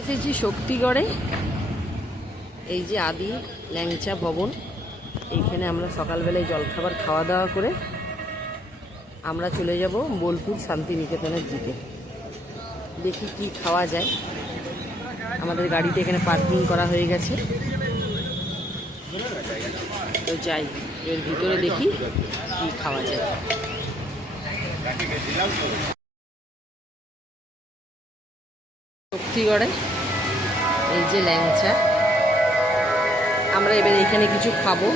এসেছি শক্তিগড়ে। এই যে আদি ল্যাংচা ভবন, এইখানে আমরা সকালবেলায় জলখাবার খাওয়া দাওয়া করে আমরা চলে যাব বোলপুর শান্তিনিকেতনের দিকে। দেখি কি খাওয়া যায়। আমাদের গাড়িটা এখানে পার্কিং করা হয়ে গেছে, তো যাই এর ভিতরে দেখি কি খাওয়া যায়। শক্তিগড়ে এই যে ল্যাংচা, আমরা এবার এখানে কিছু খাবো।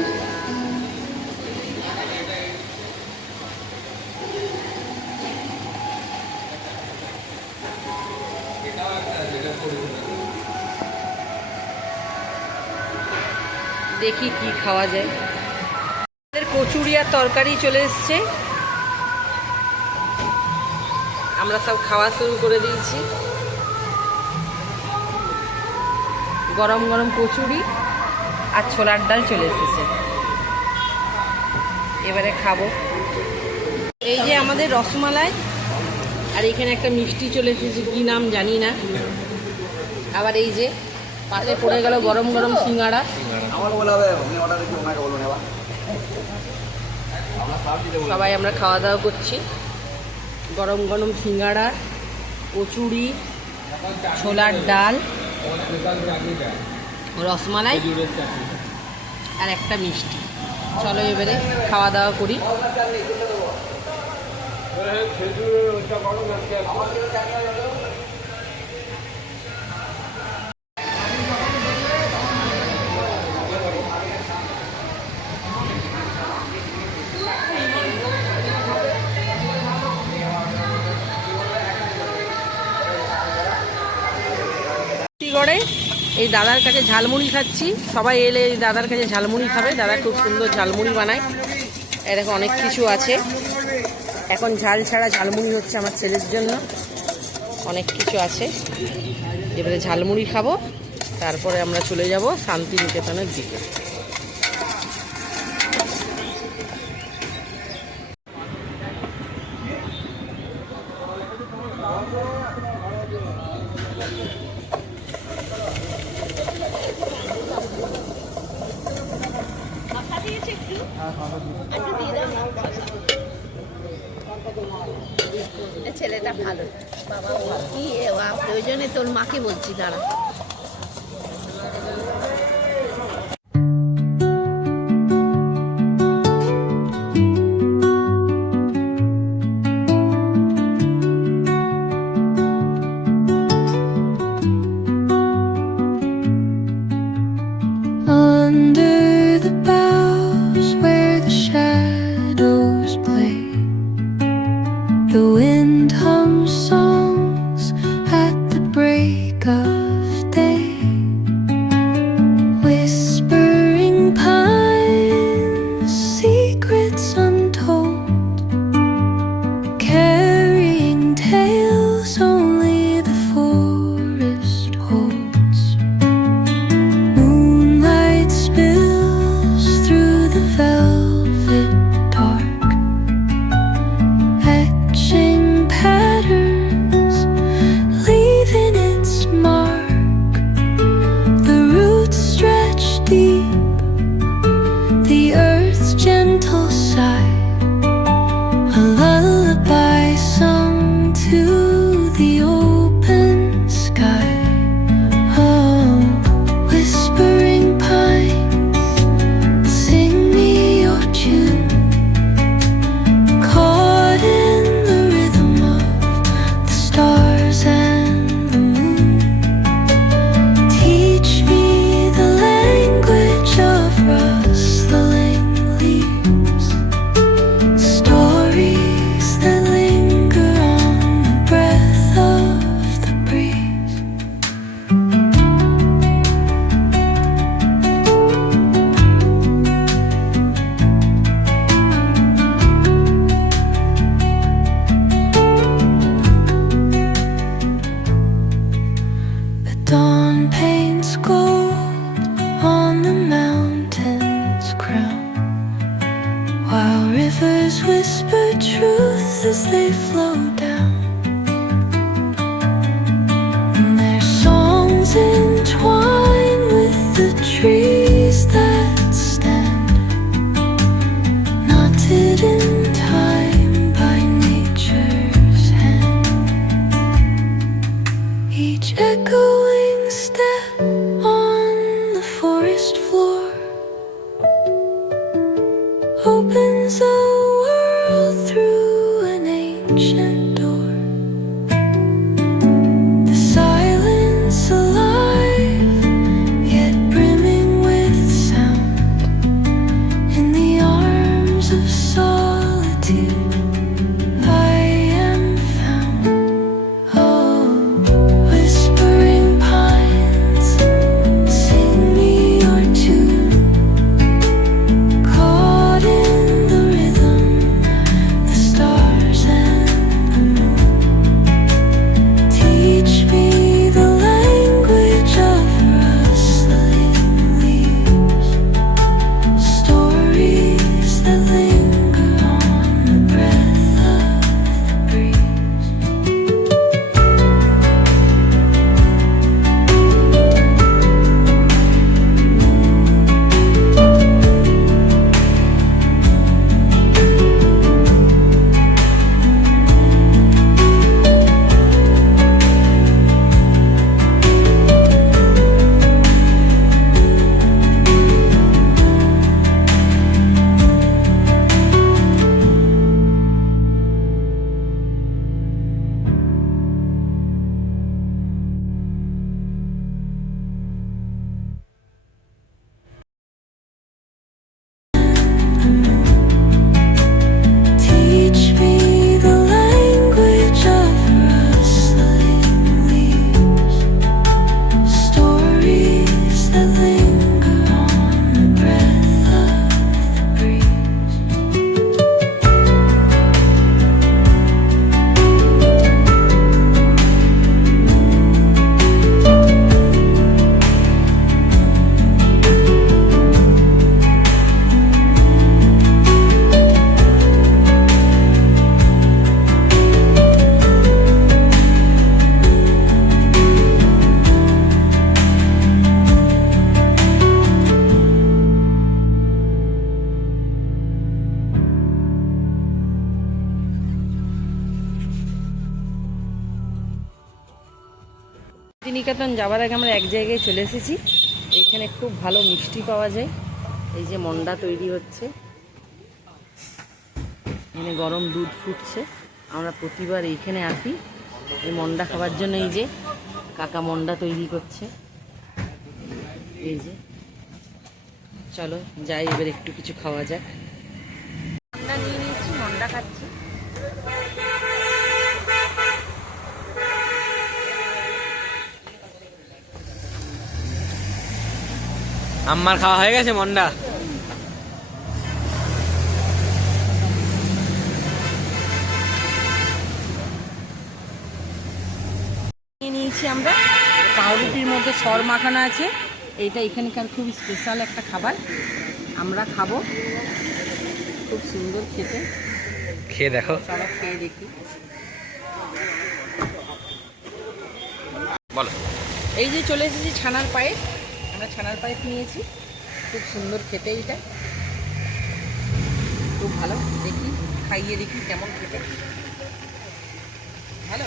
দেখি কি খাওয়া যায়। আমাদের কচুরি আর তরকারি চলে এসছে, আমরা সব খাওয়া শুরু করে দিয়েছি। গরম গরম কচুরি আর ছোলার ডাল চলে এসেছে, এবারে খাবো। এই যে আমাদের রসমালাই, আর এখানে একটা মিষ্টি চলে এসেছে, কি নাম জানি না। আবার এই যে পাশে পড়ে গেল গরম গরম সিঙ্গাড়া। সবাই আমরা খাওয়া দাওয়া করছি। গরম গরম সিঙ্গাড়া, কচুরি, ছোলার ডাল, রসমালাই আর একটা মিষ্টি। চলো এবারে খাওয়া দাওয়া করি। শক্তিগড়ে এই দাদার কাছে ঝালমুড়ি খাচ্ছি। সবাই এলে এই দাদার কাছে ঝালমুড়ি খাবে। দাদা খুব সুন্দর ঝালমুড়ি বানায়। এরকম অনেক কিছু আছে। এখন ঝাল ছাড়া ঝালমুড়ি হচ্ছে আমার ছেলের জন্য, অনেক কিছু আছে। এবারে ঝালমুড়ি খাবো, তারপরে আমরা চলে যাব শান্তিনিকেতনের দিকে। ছেলেটা ভালো বাবা, ও কি প্রয়োজনে তোর মাকে বলছি, দাঁড়া। The wind hums songs at the break of day, whispering pines, secrets untold, carrying tales only the forest holds. Moonlight spills through the velvet dark, etching patterns, leaving its mark. The roots stretch deep, the earth's gentle sigh, a lullaby sung to the open sky. Oh, whispering pines, sing me your tune, caught in the rhythm of the stars and the moon. Teach me the language of rustling leaves, stories that linger on the breath of the breeze. The dawn paints gold on the mountain's crown, while rivers whisper truth as they flow down. And their song Each echoing step on the forest floor opens a world through an ancient door. The silence alive, yet brimming with sound. In the arms of solitude, I am found. Oh, whispering pines, sing me your tune. Caught in the rhythm, the stars and the moon. Teach me the language of rustling leaves, stories that linger on the breath of the breeze. Teach me the language of rustling leaves, stories that linger on the breath of the breeze. Santiniketan যাওয়ার আগে আমরা এক জায়গায় চলে এসেছি। এইখানে খুব ভালো মিষ্টি পাওয়া যায়। এই যে মন্ডা তৈরি হচ্ছে, এখানে গরম দুধ ফুটছে। আমরা প্রতিবার এইখানে আসি এই মন্ডা খাবার জন্য। এই যে কাকা মন্ডা তৈরি করছে। এই যে চলো যাই, এবার একটু কিছু খাওয়া যাক। মন্ডা নিয়ে নিয়েছি, মন্ডা খাচ্ছি। আমার খাওয়া হয়ে গেছে মন্ডা। নিয়ে নিয়েছি আমরা পাউরুটির মধ্যে সর মাখানো আছে। এইটা এখানকার খুব স্পেশাল একটা খাবার, আমরা খাবো। খুব সুন্দর খেতে, খেয়ে দেখো। চলো খেয়ে দেখি। বলো। এই যে চলে এসেছি ছানার পায়েস। আমরা ছানার পায়েস নিয়েছি, খুব সুন্দর খেতে। এইটা খুব ভালো, দেখি খাইয়ে দেখি কেমন খেতে। ভালো।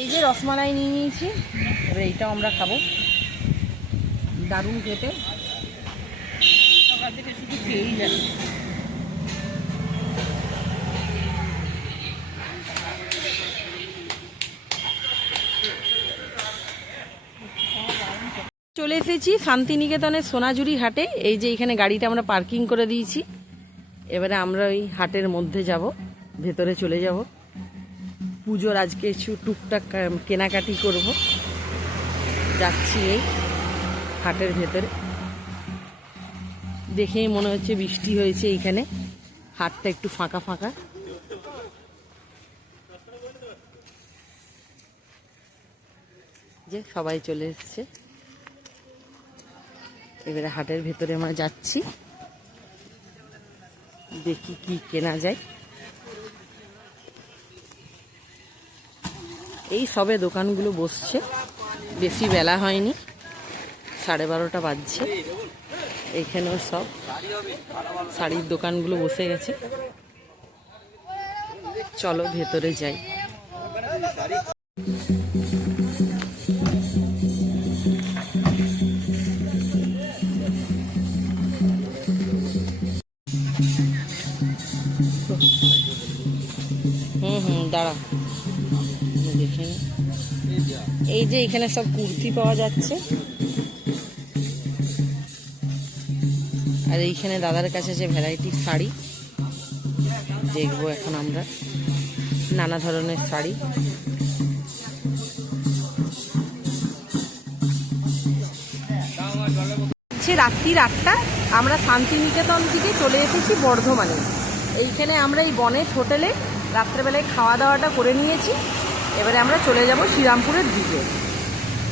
এই যে রসমালাই নিয়ে নিয়েছি, এবার এইটাও আমরা খাবো। দারুণ খেতে, শুধু খেয়েই যাবে। চলে এসেছি শান্তিনিকেতনের সোনাঝুরি হাটে। এই যে এখানে গাড়িটা আমরা পার্কিং করে দিয়েছি। এবারে আমরা ওই হাটের মধ্যে যাব, ভেতরে চলে যাব। পুজোর আজকে কিছু টুকটাক কেনাকাটি করব। যাচ্ছি এই হাটের ভেতরে। দেখেই মনে হচ্ছে বৃষ্টি হয়েছে এইখানে, হাটটা একটু ফাঁকা ফাঁকা। যে সবাই চলে এসছে। এবারে হাটের ভেতরে আমরা যাচ্ছি, দেখি কি কেনা যায়। এই সবে দোকানগুলো বসছে, বেশি বেলা হয়নি, 12:30 বাজছে। এইখানেও সব শাড়ির দোকানগুলো বসে গেছে। চলো ভেতরে যাই। দাঁড়া দেখে নি। এই যে এখানে সব কুর্তি পাওয়া যাচ্ছে, আর এইখানে দাদার কাছে যে ভ্যারাইটি শাড়ি দেখবো এখন আমরা, নানা ধরনের শাড়ি। রাত্রি 8টা, আমরা শান্তিনিকেতন থেকে চলে এসেছি বর্ধমানে। এইখানে আমরা এই বনেট হোটেলে রাত্রেবেলায় খাওয়া দাওয়াটা করে নিয়েছি। এবারে আমরা চলে যাব শ্রীরামপুরের দিকে।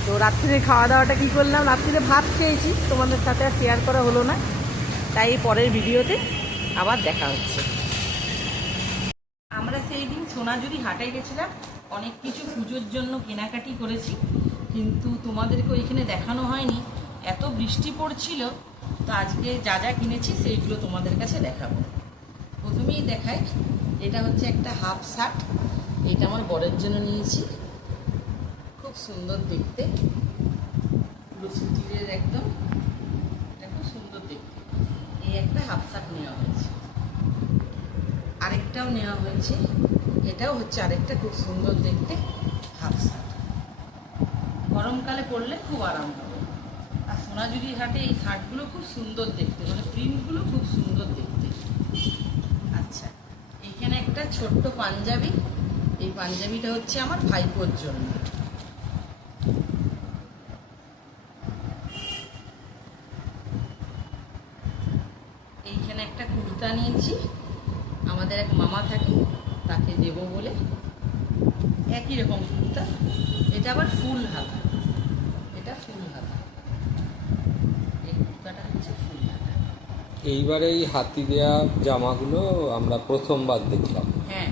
তো রাত্রিরে খাওয়া দাওয়াটা কী করলাম, রাত্রিরে ভাত খেয়েছি, তোমাদের সাথে আর শেয়ার করা হলো না, তাই পরের ভিডিওতে আবার দেখা হচ্ছে। আমরা সেই দিন সোনাঝুরি হাটে গেছিলাম, অনেক কিছু পুজোর জন্য কেনাকাটি করেছি, কিন্তু তোমাদেরকে ওইখানে দেখানো হয়নি, এত বৃষ্টি পড়ছিল। তো আজকে যা যা কিনেছি সেইগুলো তোমাদের কাছে দেখাবো। প্রথমেই দেখাই, এটা হচ্ছে একটা হাফ শার্ট, এটা আমার বরের জন্য নিয়েছি, খুব সুন্দর দেখতে, পুরো সুতিরের একদম, এটা খুব সুন্দর দেখতে। এই একটা হাফ শার্ট নেওয়া হয়েছে, আরেকটাও নেওয়া হয়েছে, এটাও হচ্ছে আরেকটা খুব সুন্দর দেখতে হাফ শার্ট, গরমকালে পরলে খুব আরাম হবে। আর সোনাঝুরি হাটে এই শার্টগুলো খুব সুন্দর দেখতে, মানে প্রিন্টগুলো খুব সুন্দর দেখতে। আচ্ছা, এইখানে একটা ছোট্ট পাঞ্জাবি, এই পাঞ্জাবিটা হচ্ছে আমার ভাইপোর জন্য। এইখানে একটা কুর্তা নিয়েছি, আমাদের এক মামা থাকে, তাকে দেব বলে, একই রকম কুর্তা, এটা আবার ফুল হাতা, এটা ফুল হাতা, এই কুর্তাটা হচ্ছে ফুল হাতা। এইবারে এই হাতি দেয়া জামাগুলো আমরা প্রথমবার দেখলাম। হ্যাঁ,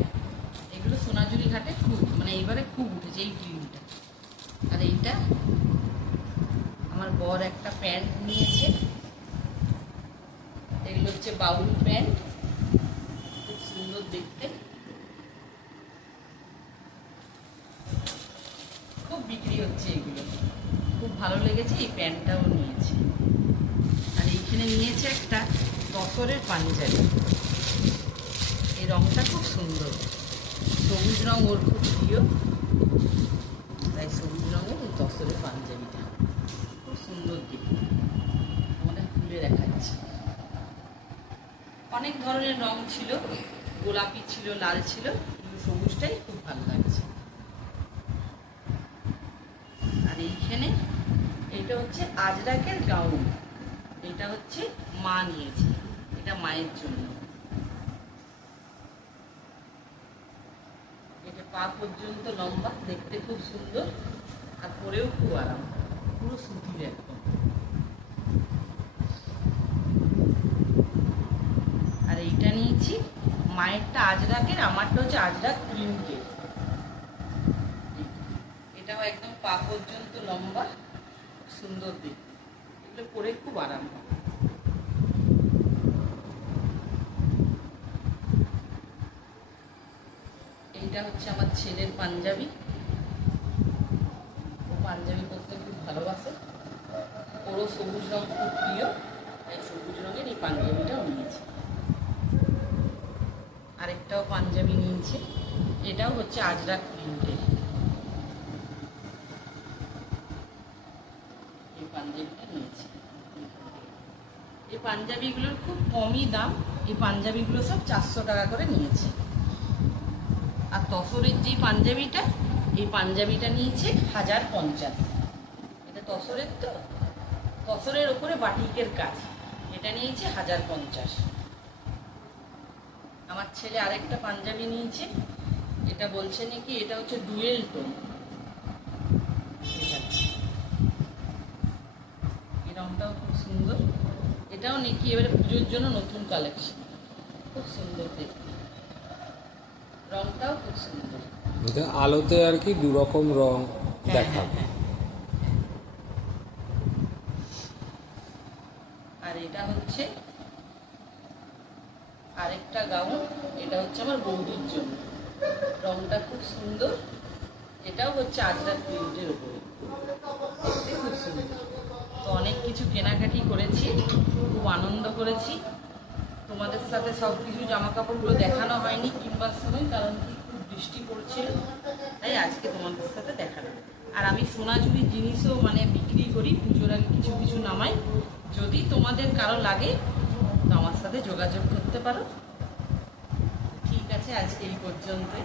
এগুলো সোনাঝুরি ঘাটে খুব, মানে এইবারে খুব উঠেছে এই প্রিন্টটা। আর এইটা আমার বর একটা প্যান্ট নিয়েছে, এগুলো হচ্ছে বাউল প্যান্ট, খুব সুন্দর দেখতে, খুব বিক্রি হচ্ছে এগুলো, খুব ভালো লেগেছে, এই প্যান্টটাও নিয়েছে। আর এইখানে নিয়েছে একটা তসরের পাঞ্জাবি, এই রংটা খুব সুন্দর, সবুজ রং ওর খুব প্রিয়, তাই সবুজ রঙের এই তসরের পাঞ্জাবিটা খুব সুন্দর দেখতে। আমাদের খুলে দেখাচ্ছি, অনেক ধরনের রং ছিল, গোলাপি ছিল, লাল ছিল, কিন্তু সবুজটাই খুব ভালো লাগছে। আর এইখানে এটা হচ্ছে আজরাকের গাউন, এটা হচ্ছে মা নিয়েছে, এটা মায়ের জন্য। এটা পা পর্যন্ত লম্বা, দেখতে খুব সুন্দর, আর পরেও খুব আরাম, পুরো সুতির একদম। আর এইটা নিয়েছি, মায়েরটা আজরাকের, আমারটা হচ্ছে আজরাক প্রিন্টের, এটাও একদম পা পর্যন্ত লম্বা, সুন্দর দেখতে, এগুলো পরে খুব আরাম হয়। এইটা হচ্ছে আমার ছেলের পাঞ্জাবি, ও পাঞ্জাবি পরতে খুব ভালোবাসে, ওরও সবুজ রং খুব প্রিয়, তাই সবুজ রঙের এই পাঞ্জাবিটাও নিয়েছে। আরেকটাও পাঞ্জাবি নিয়েছে, এটাও হচ্ছে আজরাক প্রিন্টের, এই পাঞ্জাবিটা নিয়েছে। এই পাঞ্জাবিগুলোর খুব কমই দাম, এই পাঞ্জাবিগুলো সব 400 টাকা করে নিয়েছে। আর তসরের যে পাঞ্জাবিটা, এই পাঞ্জাবিটা নিয়েছে 1050, এটা তসরের, তো তসরের ওপরে বাটিকের কাজ, এটা নিয়েছে 1050। আমার ছেলে আরেকটা পাঞ্জাবি নিয়েছে, এটা বলছে নাকি এটা হচ্ছে ডুয়েল টোন, এই রংটাও খুব সুন্দর, এটাও নাকি এবারে পুজোর জন্য নতুন কালেকশন, খুব সুন্দর দেখতে, রংটাও খুব সুন্দর। এটা আলোতে আর কি দু রকম রং দেখাবে। আর এটা হচ্ছে আরেকটা গাউন, এটা হচ্ছে আমার বৌদির জন্য, রংটা খুব সুন্দর। এটাও হচ্ছে আজরাক প্রিন্টের উপরে, দেখতে খুব সুন্দর। তো অনেক কিছু কেনাকাটি করেছি, খুব আনন্দ করেছি। তোমাদের সাথে সব কিছু জামা কাপড়গুলো দেখানো হয়নি কিনবার সময়, কারণ কি খুব বৃষ্টি পড়ছিল, তাই আজকে তোমাদের সাথে দেখানো। আর আমি সোনাঝুরি জিনিসও মানে বিক্রি করি, পুজোর আগে কিছু কিছু নামাই। যদি তোমাদের কারো লাগে তো আমার সাথে যোগাযোগ করতে পারো। ঠিক আছে, আজকে এই পর্যন্তই।